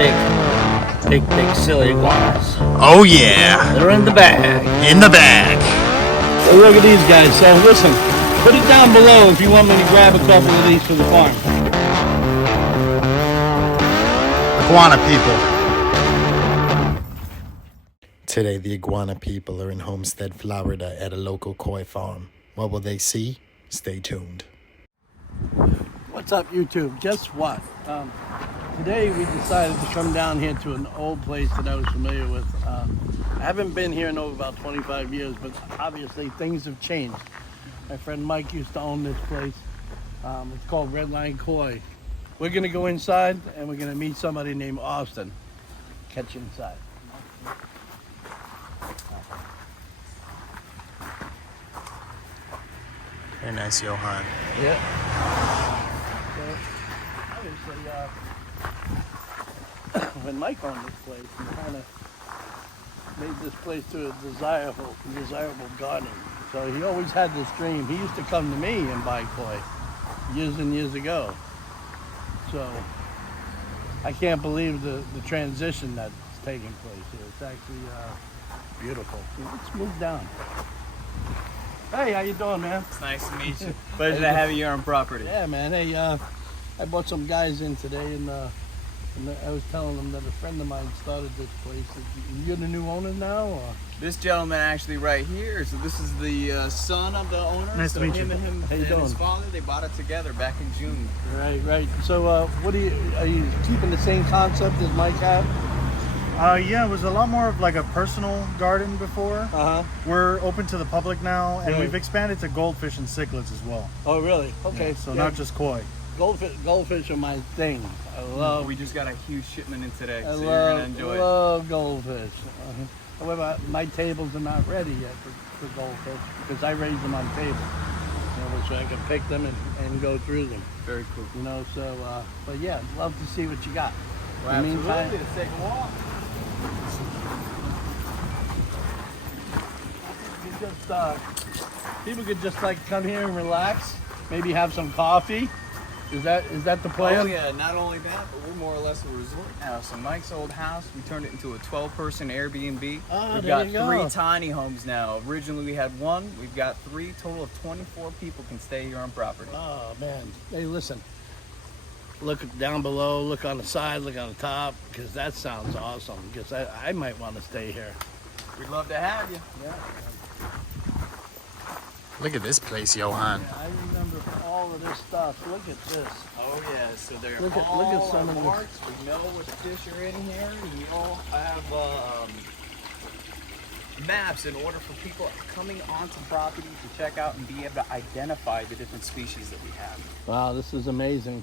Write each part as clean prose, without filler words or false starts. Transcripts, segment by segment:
big silly iguanas. Oh yeah. They're in the bag. In the bag. So look at these guys. So listen, put it down below if you want me to grab a couple of these for the farm. Iguana people. Today the iguana people are in Homestead, Florida at a local koi farm. What will they see? Stay tuned. What's up, YouTube? Guess what? Today we decided to come down here to an old place that I was familiar with. I haven't been here in over about 25 years, but obviously things have changed. My friend Mike used to own this place. It's called Redland Koi. We're gonna go inside and we're gonna meet somebody named Austin. Catch you inside. Very nice, Johan. Yeah. So, obviously, when Mike owned this place, he kind of made this place to a desirable garden. So he always had this dream. He used to come to me and buy koi years and years ago. So I can't believe the transition that's taking place here. It's actually beautiful. Let's move down. Hey, how you doing, man? It's nice to meet you. Pleasure to have you here on property. Yeah, man. Hey, I brought some guys in today, and I was telling them that a friend of mine started this place. You're the new owner now, or? This gentleman actually right here. So this is the son of the owner. Nice to meet you. Him How you and doing? his father, they bought it together back in June. Right. So, are you keeping the same concept as Mike had? Yeah, it was a lot more of like a personal garden before. We're open to the public now, and we've expanded to goldfish and cichlids as well. Oh, really? Okay. Yeah, so not just koi. Goldfish are my thing. I love. We just got a huge shipment in today, so you're gonna enjoy I it. love goldfish. However, my tables are not ready yet for goldfish because I raise them on tables, so I can pick them and go through them. Very cool. So but yeah, love to see what you got. Well, In the meantime, let's take a walk. People could just like come here and relax, maybe have some coffee. Is that the plan? Oh yeah, not only that, but we're more or less a resort now. So Mike's old house, we turned it into a 12-person Airbnb. Oh, We've there got you go. 3 tiny homes now. Originally we had 1. We've got 3. Total of 24 people can stay here on property. Oh man, hey, listen. Look down below, look on the side, look on the top, because that sounds awesome. Because I might want to stay here. We'd love to have you. Yeah. Look at this place, Johan. I remember all of this stuff. Look at this. Oh yeah, so they're Look at some of this. marks. We know what fish are in here. We all have maps in order for people coming onto property to check out and be able to identify the different species that we have. Wow, this is amazing.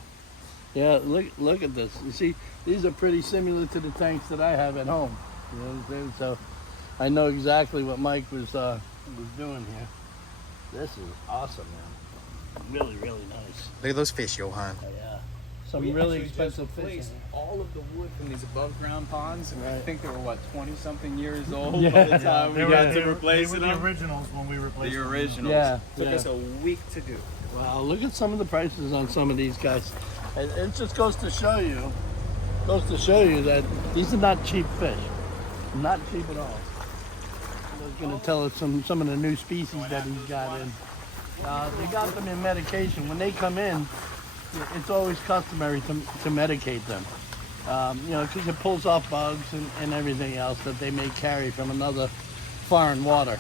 Yeah, look at this. You see, these are pretty similar to the tanks that I have at home. You know what I'm saying? So I know exactly what Mike was doing here. This is awesome, man. Really, really nice. Look at those fish, Johan. Oh, yeah. Some We really actually expensive just fish. replaced all of the wood from these above ground ponds. And I Right. think they were 20-something years old Yeah. by the time we got to replace They were them. the originals when we replaced The them. originals. Yeah, Took yeah. us a week to do. Wow, look at some of the prices on some of these guys. And it just goes to show you that these are not cheap fish. Not cheap at all. I was going to tell us some of the new species that he's got in. They got them in medication. When they come in, it's always customary to medicate them. Because it pulls off bugs and everything else that they may carry from another foreign water.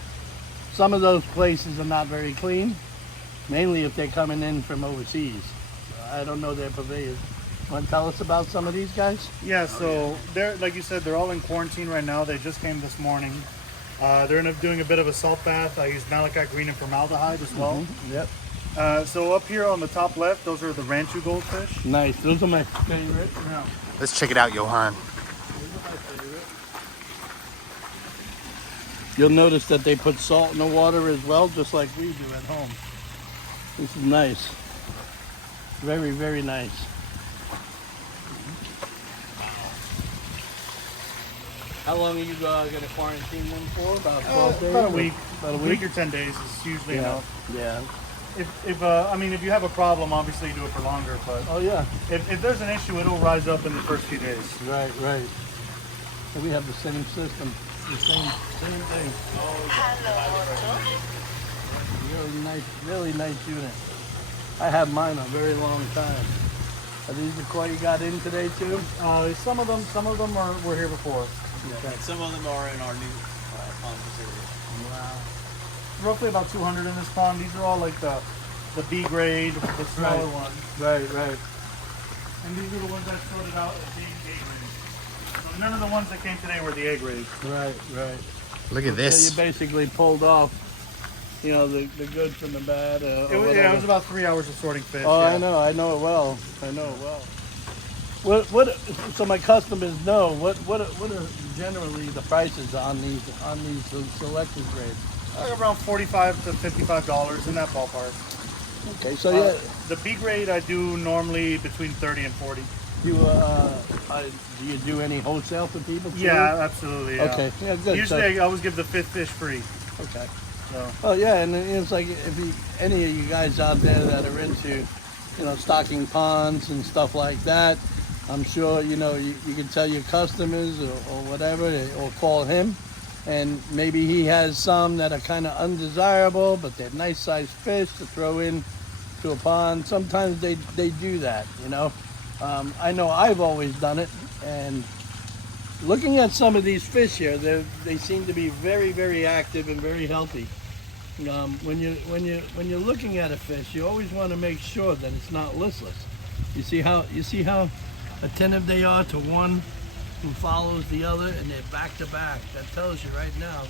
Some of those places are not very clean, mainly if they're coming in from overseas. I don't know their purveyors. Want to tell us about some of these guys? Yeah, so they're, like you said, they're all in quarantine right now. They just came this morning. They're doing a bit of a salt bath. I use malachite green and formaldehyde as well. Yep. So up here on the top left, those are the Ranchu goldfish. Nice. Those are my favorite. Yeah. Let's check it out, Johan. Those are my favorite. You'll notice that they put salt in the water as well, just like we do at home. This is nice. Very, very nice. How long are you going to quarantine them for? About 12 days? About a week. About a week or 10 days is usually enough. Yeah. if you have a problem, obviously you do it for longer. But Oh yeah. if there's an issue, it'll rise up in the first few days. Right, right. And we have the same system, the same thing. Really nice unit. I have mine a very long time. Are these the koi you got in today too? Some of them were here before. Yeah, and some of them are in our new pond facility. Wow. Roughly about 200 in this pond. These are all like the B grade, the smaller Right. ones. Right, right. And these are the ones that sorted out as being A grade. So none of the ones that came today were the A grade. Right, right. Look at So this. you basically pulled off, the good from the bad. It was about 3 hours of sorting fish. Oh, yeah. I know it well. So my customers know what are generally the prices on these selected grades? Around $45 to $55 in that ballpark. Okay, so yeah, The B grade I do normally between 30 and 40. do you do any wholesale for people too? Yeah, absolutely. Yeah. Okay, yeah, good. Usually I always give the fifth fish free. Okay. So. Oh yeah, and it's like if any of you guys out there that are into, stocking ponds and stuff like that, I'm sure you can tell your customers or whatever, or call him, and maybe he has some that are kind of undesirable, but they're nice sized fish to throw in to a pond. Sometimes they do that, I know I've always done it, and looking at some of these fish here, they seem to be very, very active and very healthy. When you're looking at a fish, you always want to make sure that it's not listless. You see how attentive they are to one who follows the other, and they're back to back. That tells you right now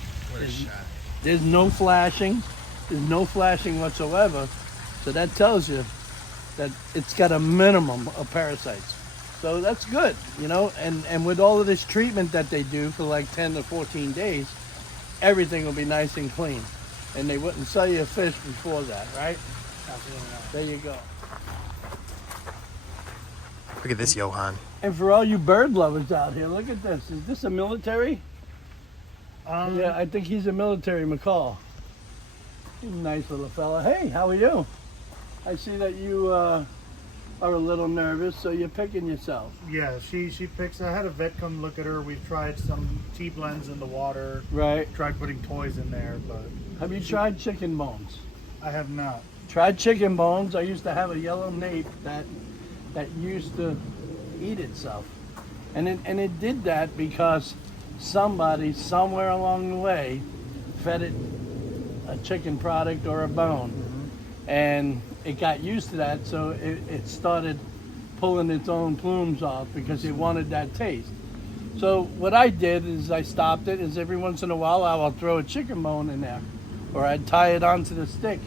there's no flashing. There's no flashing whatsoever. So that tells you that it's got a minimum of parasites. So that's good, and with all of this treatment that they do for like 10 to 14 days, everything will be nice and clean. And they wouldn't sell you a fish before that, right? Absolutely not. There you go. Look at this, Johan. And for all you bird lovers out here, look at this. Is this a military? Yeah, I think he's a military macaw. He's a nice little fella. Hey, how are you? I see that you are a little nervous, so you're picking yourself. Yeah, she picks. I had a vet come look at her. We've tried some T-blends in the water. Right. Tried putting toys in there, but Have you tried chicken bones? I have not. Tried chicken bones. I used to have a yellow nape that used to eat itself. And it did that because somebody somewhere along the way fed it a chicken product or a bone. And it got used to that, so it started pulling its own plumes off because it wanted that taste. So what I did is I stopped it, is every once in a while I'll throw a chicken bone in there, or I'd tie it onto the stick,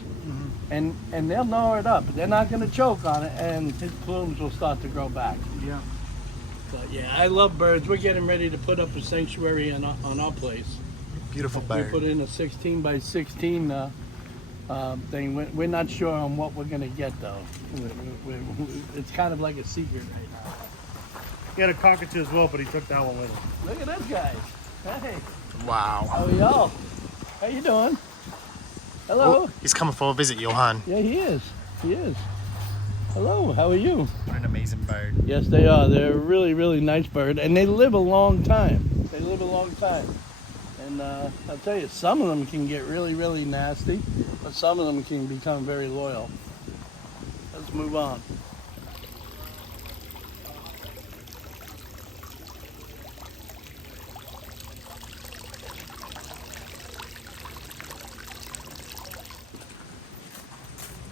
and they'll gnaw it up. They're not going to choke on it, and his plumes will start to grow back. Yeah. But yeah, I love birds. We're getting ready to put up a sanctuary on our place. Beautiful We bird. put in a 16 by 16 thing. We're not sure on what we're gonna get though. It's kind of like a secret right now. He had a cockatoo as well, but he took that one with him. Look at this guy. Hey, Wow. how are y'all? How you doing? Hello. Oh, he's coming for a visit, Johan. Yeah, he is. He is. Hello. How are you? What an amazing bird. Yes, they are. They're a really, really nice bird, and they live a long time. They live a long time. And I'll tell you, some of them can get really, really nasty, but some of them can become very loyal. Let's move on.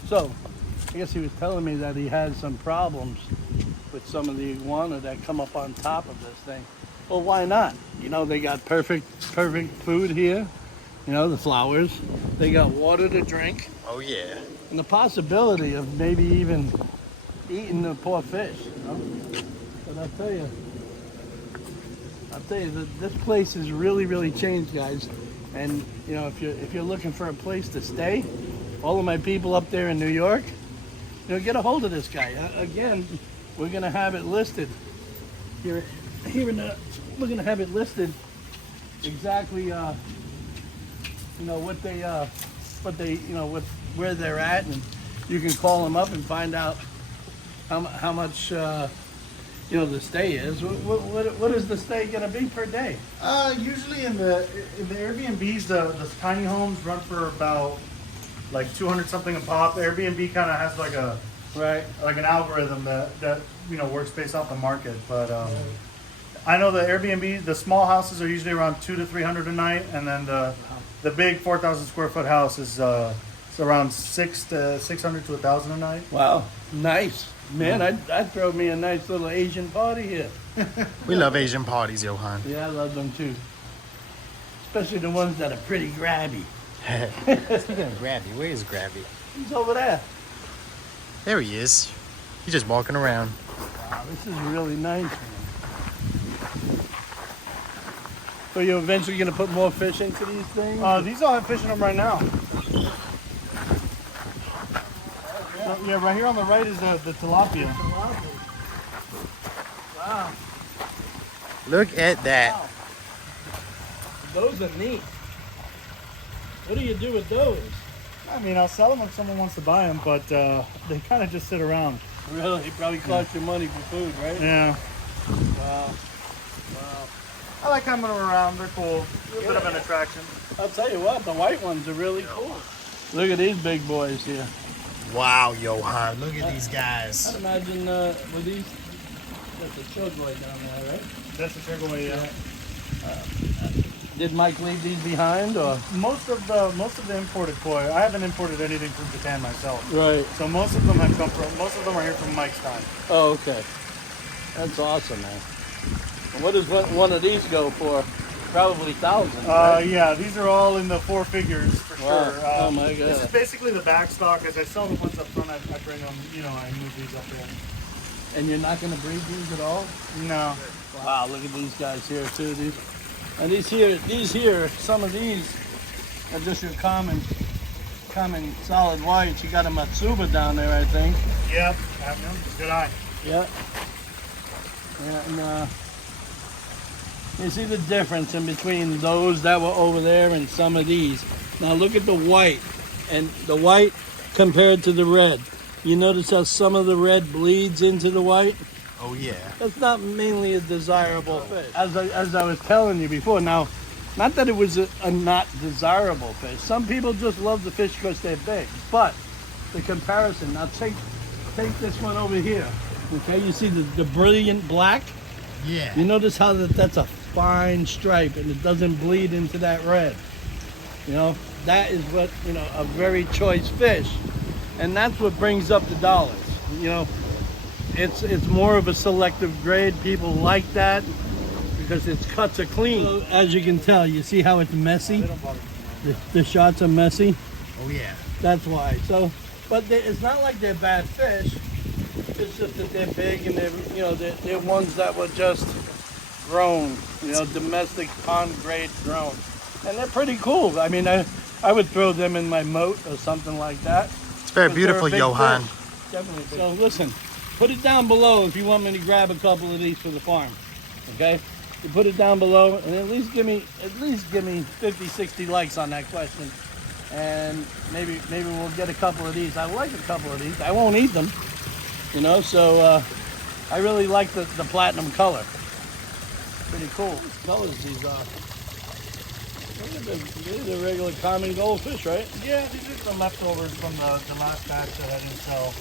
So, I guess he was telling me that he had some problems with some of the iguana that come up on top of this thing. Well, why not? They got perfect food here. The flowers. They got water to drink. Oh, yeah. And the possibility of maybe even eating the poor fish, But I'll tell you that this place has really, really changed, guys. And if you're looking for a place to stay, all of my people up there in New York, get a hold of this guy. Again, we're gonna have it listed here in the. We're gonna have it listed exactly. What they, where they're at, you can call them up and find out how much you know the stay is. What is the stay gonna be per day? Usually in the Airbnbs, the tiny homes run for about like 200 something a pop. Airbnb kind of has like a Right. like an algorithm that you know works based off the market. But I know the Airbnb, the small houses are usually around 200 to 300 a night, and then the big 4,000 square foot house is it's around 600 to 1,000 a night. Wow, nice. Man, I'd throw me a nice little Asian party here. We love Asian parties, Johan. Yeah, I love them too. Especially the ones that are pretty grabby. Speaking of Grabby, where is Grabby? He's over there. There he is. He's just walking around. Wow, this is really nice, man. So you're eventually going to put more fish into these things? These all have fish in them right now. Yeah, right here on the right is the tilapia. Wow. Look at that. Those are neat. What do you do with those? I mean, I'll sell them if someone wants to buy them, but they kind of just sit around. Really? It probably cost you money for food, right? Yeah. Wow. Wow. I like having them around. They're cool. A bit of an attraction. I'll tell you what, the white ones are really cool. Look at these big boys here. Wow, Johan. Look at these guys. I'd imagine with these, that's a chugway down there, right? That's the takeaway, yeah. Did Mike leave these behind, or? Most of the imported koi. I haven't imported anything from Japan myself. Right. So most of them have come from. Most of them are here from Mike's time. Oh, okay. That's awesome, man. And what does one of these go for? Probably thousands. Right? Yeah, these are all in the four figures for Wow. sure. Oh my God. This is basically the back stock. As I sell the ones up front, I bring them. You know, I move these up there. And you're not going to breed these at all? No. Wow, look at these guys here too. These here, some of these are just your common solid whites. You got a Matsuba down there, I think. Yep. Have them. Good eye. Yeah. Yeah, and you see the difference in between those that were over there and some of these. Now look at the white, and the white compared to the red. You notice how some of the red bleeds into the white? Oh, yeah. That's not mainly a desirable fish. As I was telling you before, now, not that it was a not desirable fish. Some people just love the fish because they're big. But the comparison, now take this one over here. Okay, you see the brilliant black? Yeah. You notice how that's a fine stripe and it doesn't bleed into that red. You know, that is what, you know, a very choice fish. And that's what brings up the dollars. You know, it's more of a selective grade. People like that because its cuts are clean. So, as you can tell, you see how it's messy? The shots are messy. Oh, yeah. That's why. So, but it's not like they're bad fish. It's just that they're big and they're ones that were just grown, you know, domestic pond grade grown. And they're pretty cool. I mean, I would throw them in my moat or something like that. It's very beautiful, Johan. Fish. Definitely. So listen, put it down below if you want me to grab a couple of these for the farm. Okay? You put it down below and at least give me 50, 60 likes on that question. And maybe we'll get a couple of these. I like a couple of these. I won't eat them. You know, so I really like the platinum color. Pretty cool. What colors these are. They're the regular common goldfish, right? Yeah, these are the leftovers from the last batch that I didn't sell.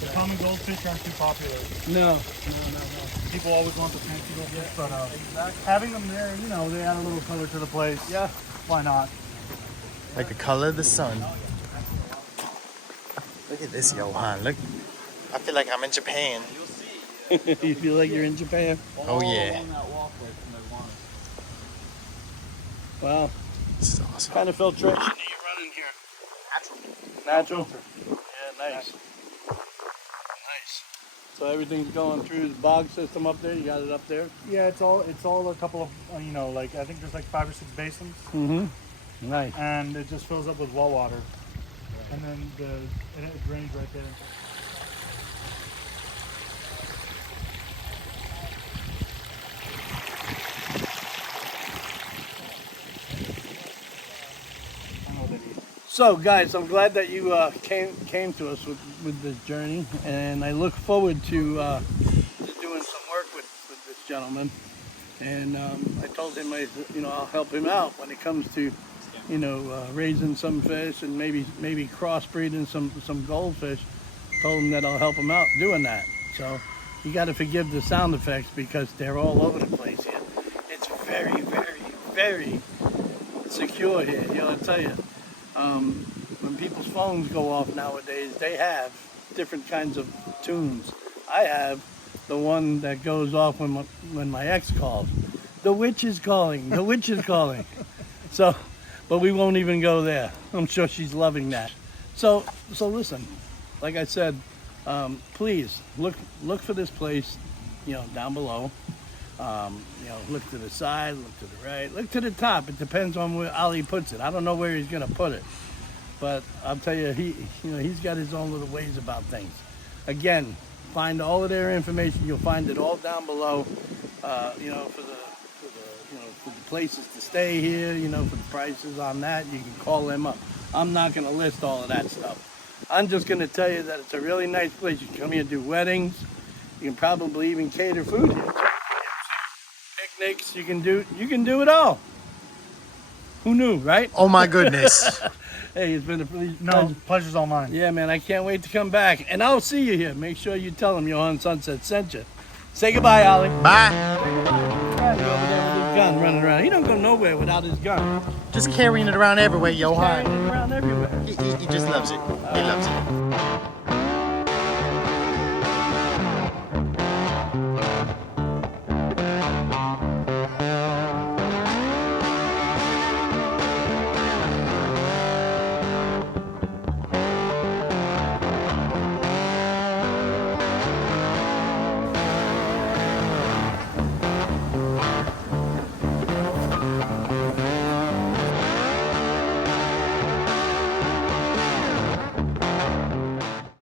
The common goldfish aren't too popular. No. People always want the fancy goldfish, but Exactly. having them there, you know, they add a little color to the place. Yeah. Why not? Like the color of the sun. Look at this, Johan. Look. I feel like I'm in Japan. You feel like you're in Japan? Oh, yeah. Wow. This is awesome. What kind of filtration are you running here? Natural? Yeah, nice. Nice. So everything's going through the bog system up there? You got it up there? Yeah, it's all a couple of, you know, like I think there's like 5 or 6 basins. Mm-hmm. Nice. And it just fills up with well water. And then it drains right there. So, guys, I'm glad that you came to us with this journey, and I look forward to doing some work with this gentleman. And I told him, I'll help him out when it comes to, raising some fish and maybe crossbreeding some goldfish. Told him that I'll help him out doing that. So you got to forgive the sound effects because they're all over the place here. It's very, very, very secure here. I'll tell you. When people's phones go off nowadays, they have different kinds of tunes. I have the one that goes off when my ex calls. The witch is calling. The witch is calling. So, but we won't even go there. I'm sure she's loving that. So listen, like I said, please look for this place, down below. Look to the side, look to the right, look to the top. It depends on where Ali puts it. I don't know where he's gonna put it, but I'll tell you, he's got his own little ways about things. Again, find all of their information. You'll find it all down below. For the places to stay here, for the prices on that, you can call them up. I'm not gonna list all of that stuff. I'm just gonna tell you that it's a really nice place. You can come here and do weddings. You can probably even cater food here. Picnics, you can do it all. Who knew, right? Oh my goodness. Hey, it's been a pleasure's all mine. Yeah, man, I can't wait to come back. And I'll see you here. Make sure you tell them Johan Sunset sent you. Say goodbye, Ollie. Bye. He's over there with his gun running around. He don't go nowhere without his gun. Just carrying it around everywhere, Johan. Carrying it around everywhere. He just loves it. He loves it.